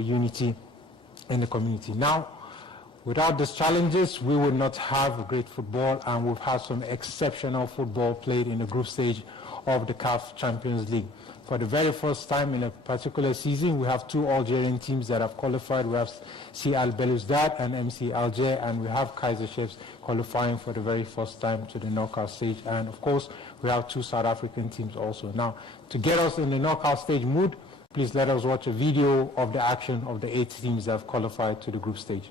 the unity in the community. Now, without these challenges, we would not have great football, and we've had some exceptional football played in the group stage of the CAF Champions League. For the very first time in a particular season, we have two Algerian teams that have qualified. We have CL Belouizdad and MC Alger, and we have Kaizer Chiefs qualifying for the very first time to the knockout stage. And of course, we have two South African teams also. Now, to get us in the knockout stage mood, please let us watch a video of the action of the 8 teams that have qualified to the group stage.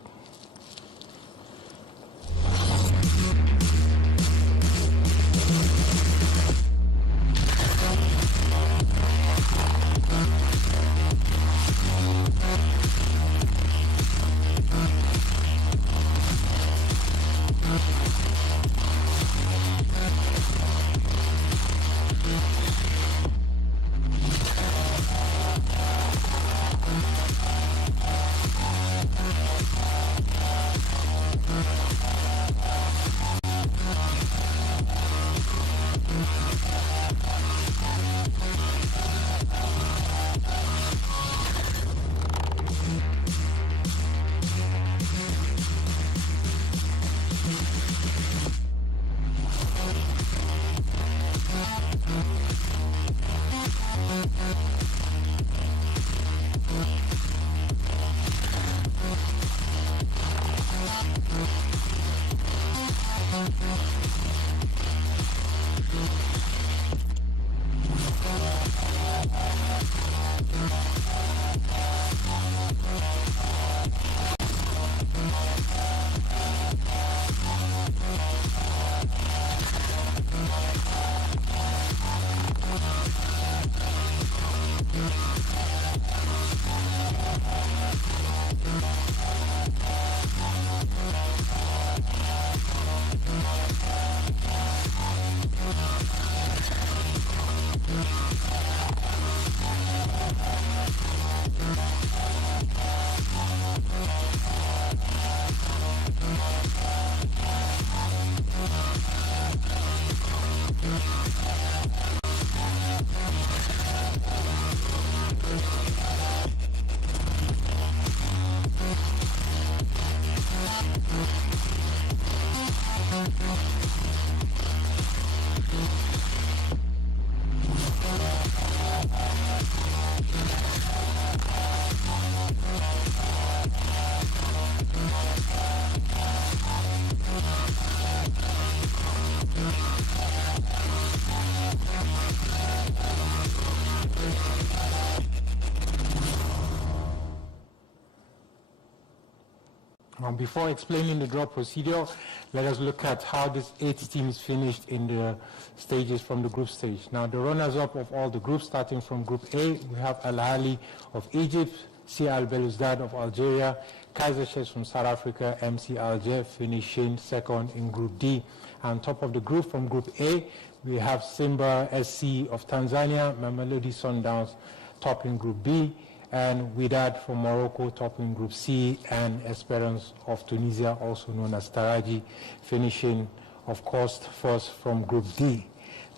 Before explaining the draw procedure, let us look at how these 8 teams finished in the stages from the group stage. Now, the runners-up of all the groups, starting from Group A, we have Al Ahly of Egypt, CL Belouizdad of Algeria, Kaizer Chiefs from South Africa, MC Alger finishing second in Group D. And top of the group from Group A, we have Simba SC of Tanzania, Mamelodi Sundowns topping Group B, and Wydad from Morocco topping Group C, and Esperance of Tunisia, also known as Taraji, finishing, of course, first from Group D.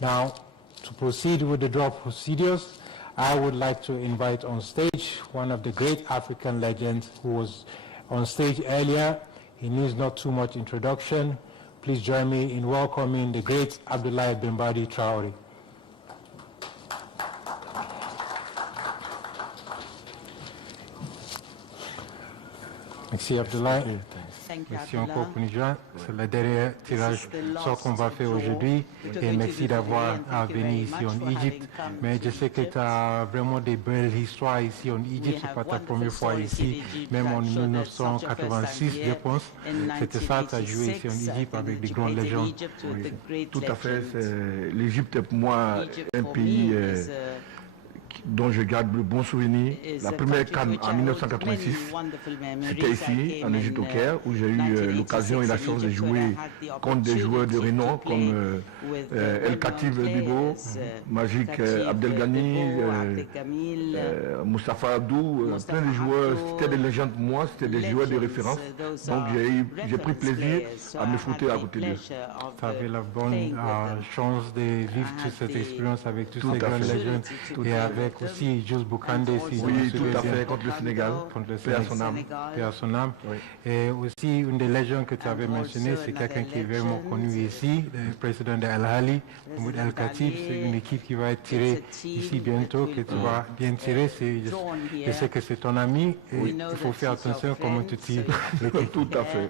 Now, to proceed with the draw procedures, I would like to invite on stage one of the great African legends who was on stage earlier. He needs not too much introduction. Please join me in welcoming the great Abdoulaye Bembadi Traoré. Merci Abdoulaye. Merci encore pour nous joindre. C'est le dernier tirage sort qu'on va faire aujourd'hui. Et merci d'avoir venu ici en Égypte. Mais je sais que tu as vraiment des belles histoires ici en Égypte. Ce n'est pas ta première fois ici, même en 1986, je pense. C'était ça, tu as joué ici en Égypte avec des grandes légendes. Oui, tout à fait. L'Égypte est pour moi un pays dont je garde le bon souvenir. La première CAN en 1986, c'était ici, en Égypte au Caire, où j'ai eu l'occasion et la chance de jouer contre des joueurs de renom comme El Khatib Bibo, Magic Abdelghani, Moustapha Abdou, plein de joueurs. C'était des légendes pour moi, c'était des joueurs de référence. Donc j'ai pris plaisir à me foutre à côté d'eux. Tu avais la bonne chance de vivre toute cette expérience avec tous ces grands légendes et avec avec aussi Jules Boukandé. Oui, tout à fait, contre le Sénégal. Paix à son âme. Paix à son âme. Oui. Et aussi, une des légendes que tu avais mentionné, c'est quelqu'un qui est vraiment connu ici, le président de Al-Hali, Mahmoud Al-Khatib. C'est une équipe qui va être tirée ici bientôt, que tu vas bien tirer. Je sais que c'est ton ami et il faut faire attention comment tu tires l'équipe. Tout à fait.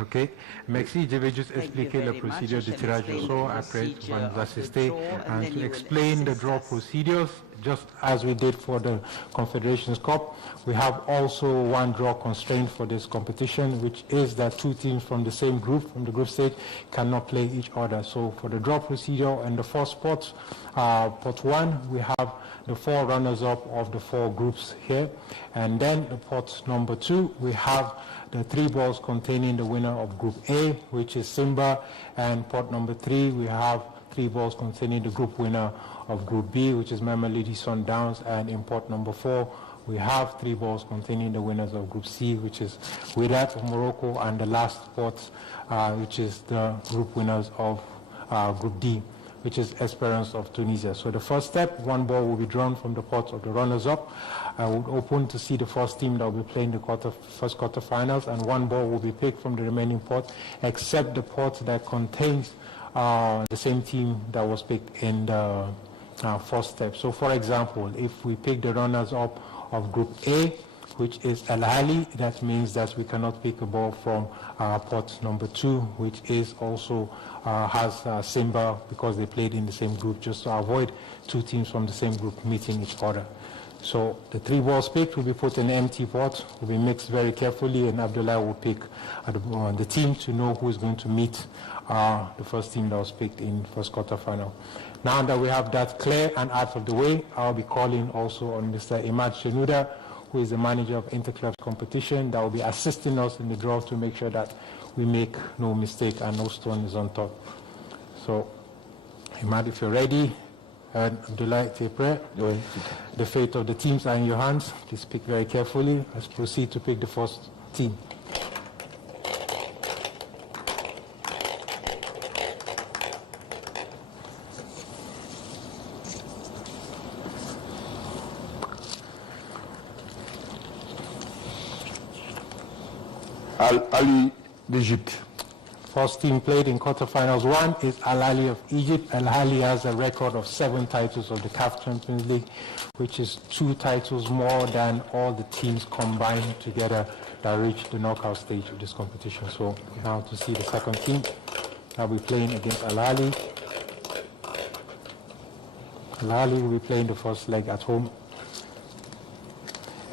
Ok, merci. Je vais juste expliquer la procédure de tirage au sort. Après, tu vas nous assister and to explain the draw procedures, just as we did for the Confederations Cup. We have also one draw constraint for this competition, which is that two teams from the same group, from the group stage, cannot play each other. So for the draw procedure and the four spots, pot one, we have the four runners-up of the four groups here. And then the pot number two, we have the three balls containing the winner of Group A, which is SIMBA, and pot number three, we have three balls containing the group winner of Group B, which is MABINGWA Sundowns, and in pot number four, we have three balls containing the winners of Group C, which is Wydad of Morocco, and the last pot, which is the group winners of Group D, which is Esperance of Tunisia. So the first step, one ball will be drawn from the pot of the runners-up. I would open to see the first team that will be playing the first quarterfinals, and one ball will be picked from the remaining pot, except the pot that contains the same team that was picked in the first step. So for example, if we pick the runners-up of Group A, which is Al-Hali, that means that we cannot pick a ball from pot number two, which is also has SIMBA, because they played in the same group, just to avoid two teams from the same group meeting each other. So the three balls picked will be put in an empty pot, will be mixed very carefully, and Abdullah will pick the team to know who is going to meet the first team that was picked in first quarterfinal. Now that we have that clear and out of the way, I'll be calling also on Mr. Imad Shenuda, who is the manager of Interclubs competition, that will be assisting us in the draw to make sure that we make no mistake and no stone is on top. So, Imad, if you're ready, and Abdullah, Tepre, the fate of the teams are in your hands. Please pick very carefully. Let's proceed to pick the first team. Al-Ali d'Égypte. First team played in quarterfinals one is Al-Ali of Egypt. Al-Ali has a record of 7 titles of the CAF Champions League, which is 2 titles more than all the teams combined together that reached the knockout stage of this competition. So now to see the second team that will be playing against Al-Ali. Al-Ali will be playing the first leg at home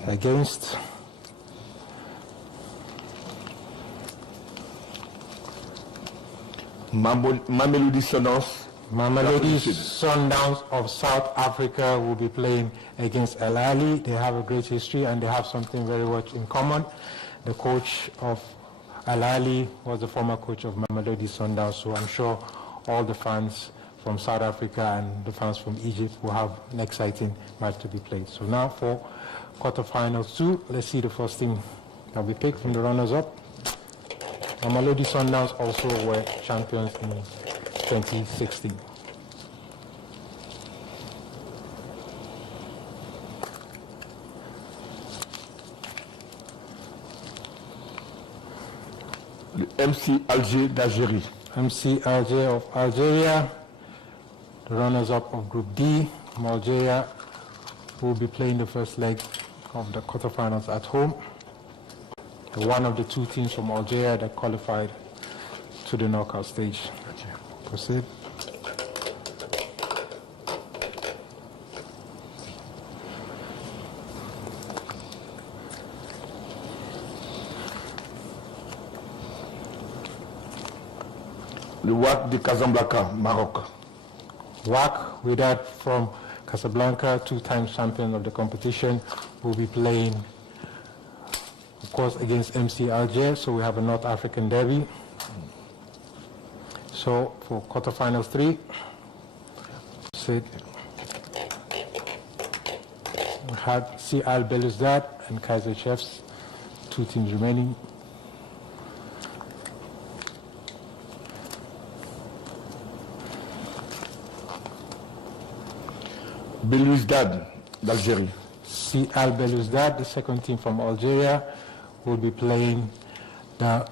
against Mamelodi Sundowns. Mamelodi Sundowns of South Africa will be playing against Al-Ali. They have a great history and they have something very much in common. The coach of Al-Ali was the former coach of Mamelodi Sundowns, so I'm sure all the fans from South Africa and the fans from Egypt will have an exciting match to be played. So now for quarterfinals 2, let's see the first team that we picked from the runners-up. Mamelodi Sundowns also were champions in 2016. Le MC Alger d'Algérie. MC Alger of Algeria, the runners-up of Group D from Algeria, will be playing the first leg of the quarterfinals at home. One of the 2 teams from Algeria that qualified to the knockout stage. Proceed. Le WAC de Casablanca, Maroc. WAC, with that from Casablanca, 2-time champion of the competition, will be playing, of course, against MC Alger, so we have a North African derby. So for quarterfinals 3, we had CL Belouizdad and Kaizer Chiefs, 2 teams remaining. Belouizdad, d'Algérie. CL Belouizdad, the second team from Algeria, will be playing the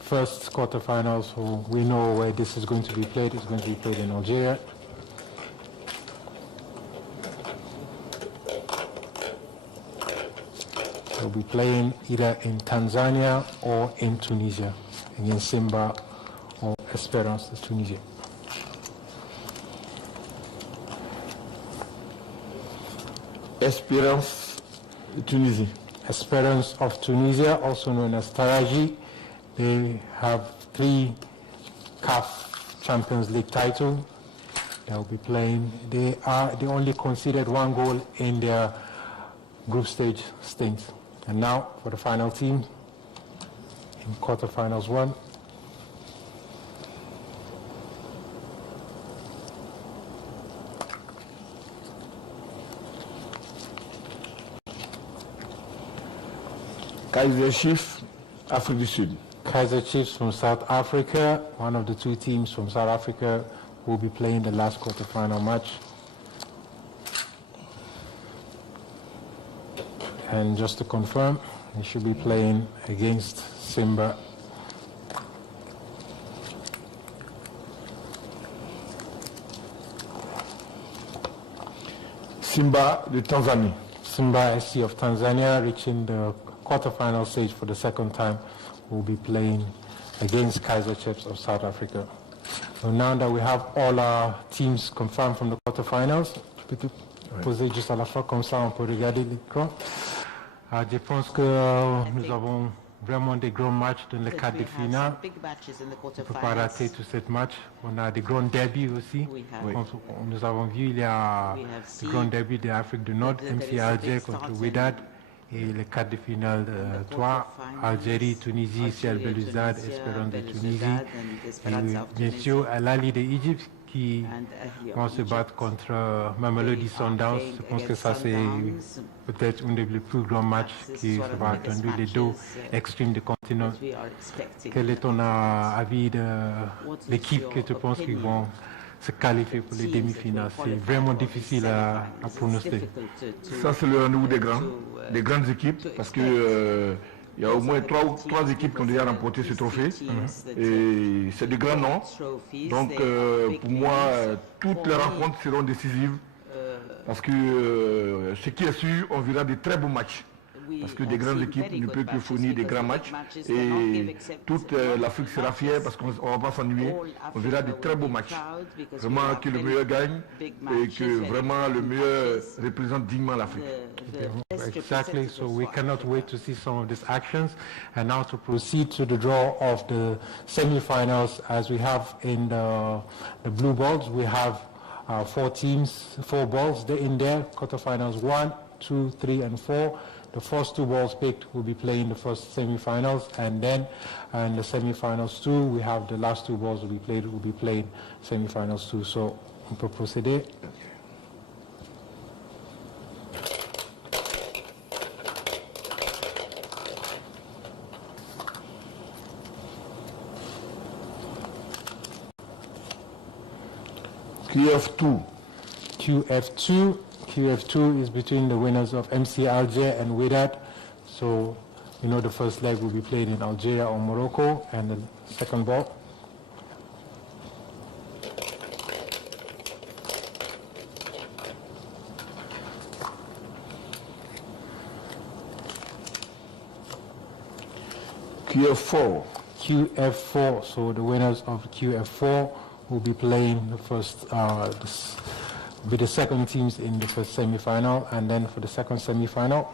first quarterfinals. So we know where this is going to be played. It's going to be played in Algeria. They'll be playing either in Tanzania or in Tunisia against SIMBA or Esperance de Tunisia. Espérance Tunisie. Esperance of Tunisia, also known as Taraji. They have 3 CAF Champions League titles. They'll be playing. They only conceded 1 goal in their group stage stints. And now for the final team in quarterfinals 1. Kaizer Chiefs, Afrique du Sud. Kaizer Chiefs from South Africa, one of the 2 teams from South Africa, will be playing the last quarterfinal match. And just to confirm, they should be playing against SIMBA. SIMBA de Tanzanie. SIMBA SC of Tanzania, reaching the quarterfinal stage for the 2nd time, will be playing against Kaizer Chiefs of South Africa. So now that we have all our teams confirmed from the quarterfinals, je peux te poser juste à la fois comme ça, on peut regarder l'écran. Je pense que nous avons vraiment des grands matchs dans le cadre de finale. On ne peut pas rater tous ces matchs. On a des grands derbys aussi. Nous avons vu, il y a des grands derbys de l'Afrique du Nord, MC Alger contre Wydad. Et le quart de finale 3, Algérie, Tunisie, CL Belouizdad, Espérance de Tunisie. Et bien sûr, Al-Ahli d'Égypte qui vont se battre contre Mamelodi Sundowns. Je pense que ça c'est peut-être un des plus grands matchs qui sera attendu, les 2 extrêmes du continent. Quel est ton avis de l'équipe que tu penses qu'ils vont se qualifier pour les demi-finales? C'est vraiment difficile à pronostiquer. Ça c'est le rendez-vous des grandes équipes, parce que il y a au moins 3 équipes qui ont déjà remporté ce trophée. Et c'est des grands noms. Donc pour moi, toutes les rencontres seront décisives. Parce que ce qui est sûr, on verra des très beaux matchs. Parce que des grandes équipes ne peuvent que fournir des grands matchs. Et toute l'Afrique sera fière parce qu'on ne va pas s'ennuyer. On verra des très beaux matchs. Vraiment que le meilleur gagne et que vraiment le meilleur représente dignement l'Afrique. Exactly, so we cannot wait to see some of these actions. And now to proceed to the draw of the semi-finals, as we have in the blue balls, we have 4 teams, 4 balls in there, quarterfinals 1, 2, 3, and 4. The first 2 balls picked will be playing the first semi-finals, and then in the semi-finals 2, we have the last 2 balls will be played semi-finals 2. So on peut procéder. QF2. QF2. QF2 is between the winners of MC Alger and Wydad. So, you know, the first leg will be played in Algeria or Morocco, and the second ball. QF4. QF4. So the winners of QF4 will be playing the first, with the second teams in the first semi-final, and then for the second semi-final.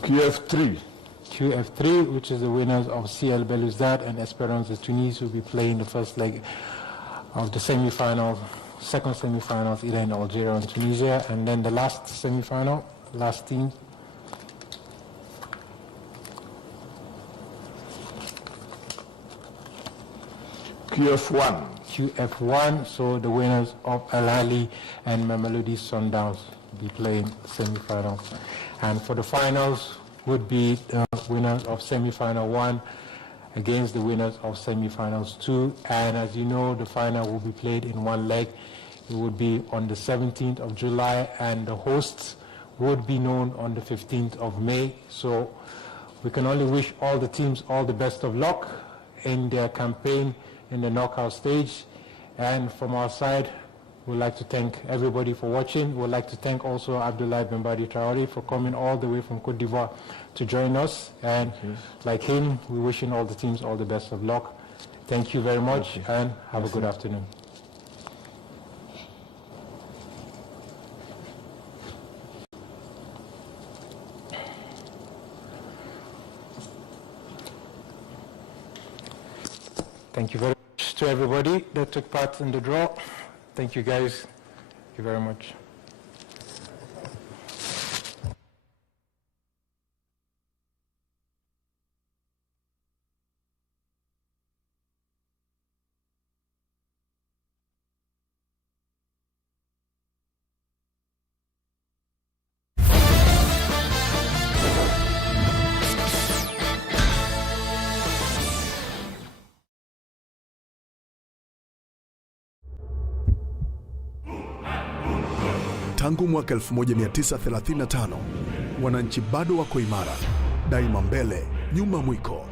QF3. QF3, which is the winners of CL Belouizdad and Espérance de Tunis, will be playing the first leg of the semi-final, second semi-finals, either in Algeria or in Tunisia, and then the last semi-final, last team. QF1. QF1, so the winners of Al-Ahli and Mamelodi Sundowns will be playing semi-finals. And for the finals, would be the winners of semi-final 1 against the winners of semi-finals 2. And as you know, the final will be played in one leg. It would be on the 17th of July, and the hosts would be known on the 15th of May. So we can only wish all the teams all the best of luck in their campaign in the knockout stage. And from our side, we'd like to thank everybody for watching. We'd like to thank also Abdoulaye Bembadi Traoré for coming all the way from Côte d'Ivoire to join us. And like him, we're wishing all the teams all the best of luck. Thank you very much, and have a good afternoon. Thank you very much to everybody that took part in the draw. Thank you, guys. Thank you very much. Tangu mwaka 1935, wananchi bado wako imara, daima mbele, nyuma mwiko.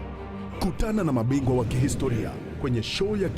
Kutana na mabingwa wa kihistoria kwenye show ya